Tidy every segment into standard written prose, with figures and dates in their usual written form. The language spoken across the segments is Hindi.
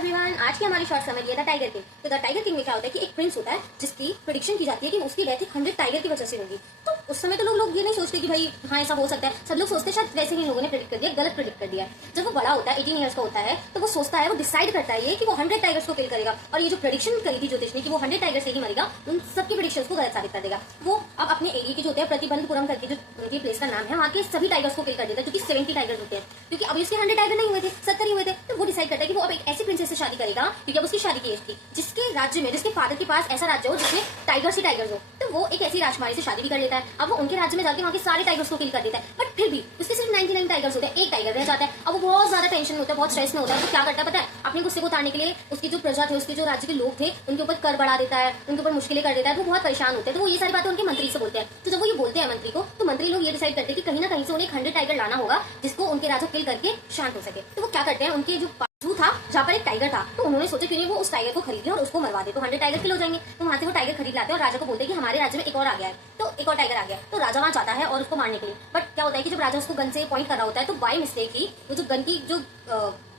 एवरीवन, आज की हमारी शॉर्ट समझ लिया था टाइगर किंग। तो द टाइगर किंग में क्या होता है कि एक प्रिंस होता है जिसकी प्रेडिक्शन की जाती है कि उसकी डेथ 100 टाइगर की वजह से होगी। तो उस समय तो लोग ये नहीं सोचते कि भाई हाँ ऐसा हो सकता है, सब लोग सोचते हैं शायद वैसे ही लोगों ने प्रेडिक्ट कर दिया, गलत प्रेडिक्ट कर दिया। जब वो बड़ा होता है 18 ईयर्स का होता है तो वो सोचता है, वो डिसाइड करता है ये कि वो 100 टाइगर्स को किल करेगा। और ये जो प्रेडिक्शन करी थी ज्योतिष ने कि वो 100 टाइगर से ही मरेगा, उन सबकी प्रेडिक्शंस को गलत साबित कर देगा। वो अब अपने एरिया के जो होते हैं प्रतिबंधपुरम करके जो उनकी प्लेस का नाम है, वहाँ के सभी टाइगर्स को किल कर देता है, क्योंकि 70 टाइगर्स होते हैं। क्योंकि अब उसके 100 टाइगर नहीं हुए थे, 70 ही हुए थे। तो वो डिसाइड करता है कि वो अब एक ऐसी प्रिंसेस से शादी करेगा, क्योंकि अब उसकी शादी की एज थी, जिसके राज्य में, जिसके फादर के पास ऐसा राज्य हो जिसमें टाइगर्स ही टाइगर्स हो। तो वो एक ऐसी राजकुमारी से शादी भी कर लेता है। अब वो उनके राज्य में जाके वहाँ के सारे टाइगर्स को किल कर देता है, बट फिर भी उसके सिर्फ 99 टाइगर्स होते हैं, एक टाइगर रह जाता है। अब वो बहुत ज्यादा टेंशन में होता है, बहुत स्ट्रेस में होता है। तो क्या करता है पता है, अपने गुस्से को उतारने के लिए उसकी जो प्रजा थे, उसके जो राज्य के लोग थे, उनके ऊपर कर बढ़ा देता है, उनके ऊपर मुश्किलें कर देता है। तो वो बहुत परेशान होते हैं। तो वो ये सारी बातें उनके मंत्री से बोलते हैं। तो जब वो ये बोलते हैं मंत्री को, तो मंत्री लोग ये डिसाइड करते हैं कि कहीं ना कहीं से उन्हें 100 टाइगर लाना होगा जिसको उनके राजा किल करके शांत हो सके। तो वो क्या करते हैं, उनके जो जू था जहाँ पर एक टाइगर था, तो उन्होंने सोचा क्यों नहीं वो उस टाइगर को खरीद ले और उसको मरवा दे, तो 100 टाइगर किल हो जाएंगे। तो वहां से वो टाइगर खरीद लाते हैं और राजा को बोलते हैं कि हमारे राज्य में एक और आ गया है। तो एक और टाइगर आ गया, तो राजा वहां जाता है और उसको मारने के लिए। बट क्या होता है कि जब राजा उसको गन से पॉइंट कर रहा होता है, तो बाय मिस्टेक ही वो जो गन की जो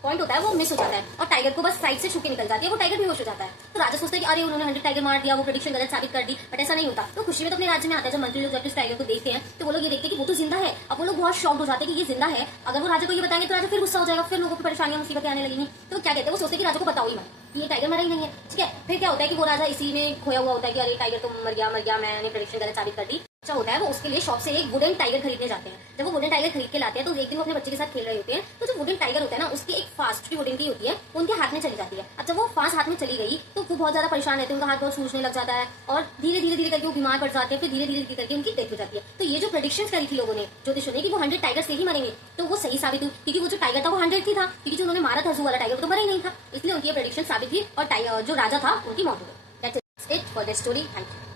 पॉइंट होता है वो मिस हो जाता है और टाइगर को बस साइड से छुके निकल जाती है। वो टाइगर बेहोश हो जाता है। तो राजा सोचता है कि अरे उन्होंने 100 टाइगर मार दिया, वो प्रेडिक्शन गलत साबित कर दी। बट ऐसा नहीं होता। तो खुशी में तो अपने राज्य में आता है। जब मंत्री लोग जब इस टाइगर को देखते हैं तो वो लोग ये देखते हैं कि वो तो जिंदा है। अब वो लोग बहुत शॉक्ड हो जाते हैं कि ये जिंदा है। अगर वो राजा को ये बताएंगे तो राजा फिर गुस्सा हो जाएगा, फिर लोगों को परेशानियां मुसीबतें आने लगेंगी। तो क्या कहते हैं, वो सोचते हैं कि राजा को बताओ ही मत, ये टाइगर मरा ही नहीं है। ठीक है, फिर क्या होता है कि वो राजा इसी में खोया हुआ होता है कि अरे टाइगर तो मर गया, मैंने प्रेडिक्शन गलत साबित कर दी। अच्छा होता है, वो उसके लिए शॉप से एक वुडन टाइगर खरीदने जाते हैं। जब वो वुडन टाइगर खरीद के लाते हैं तो एक दिन वो अपने बच्चे के साथ खेल रहे होते हैं। तो जो वुडन टाइगर होता है ना, उसकी एक फास्ट की वुडन की होती है, उनके हाथ में चली जाती है। अब जब वो फास्ट हाथ में चली गई तो वो बहुत ज्यादा परेशान रहते हैं, उनका हाथ बहुत सूजने लग जाता है और धीरे धीरे करके वो बीमार पड़ जाते हैं। फिर धीरे धीरे करके उनकी डेथ हो जाती है। तो ये जो प्रेडिक्शन करी थी लोगों ने, ज्योतिषों ने, कि वो 100 टाइगर से ही मरेंगे, तो वो सही साबित हुई। क्योंकि वो जो टाइगर था वो 100 ही था, क्योंकि जो उन्होंने मारा था जू वाला टाइगर वो तो मरा ही नहीं था। इसलिए उनकी प्रेडिक्शन साबित हुई और जो राजा था उनकी मौत हो गई। That's it for the story. Thank you.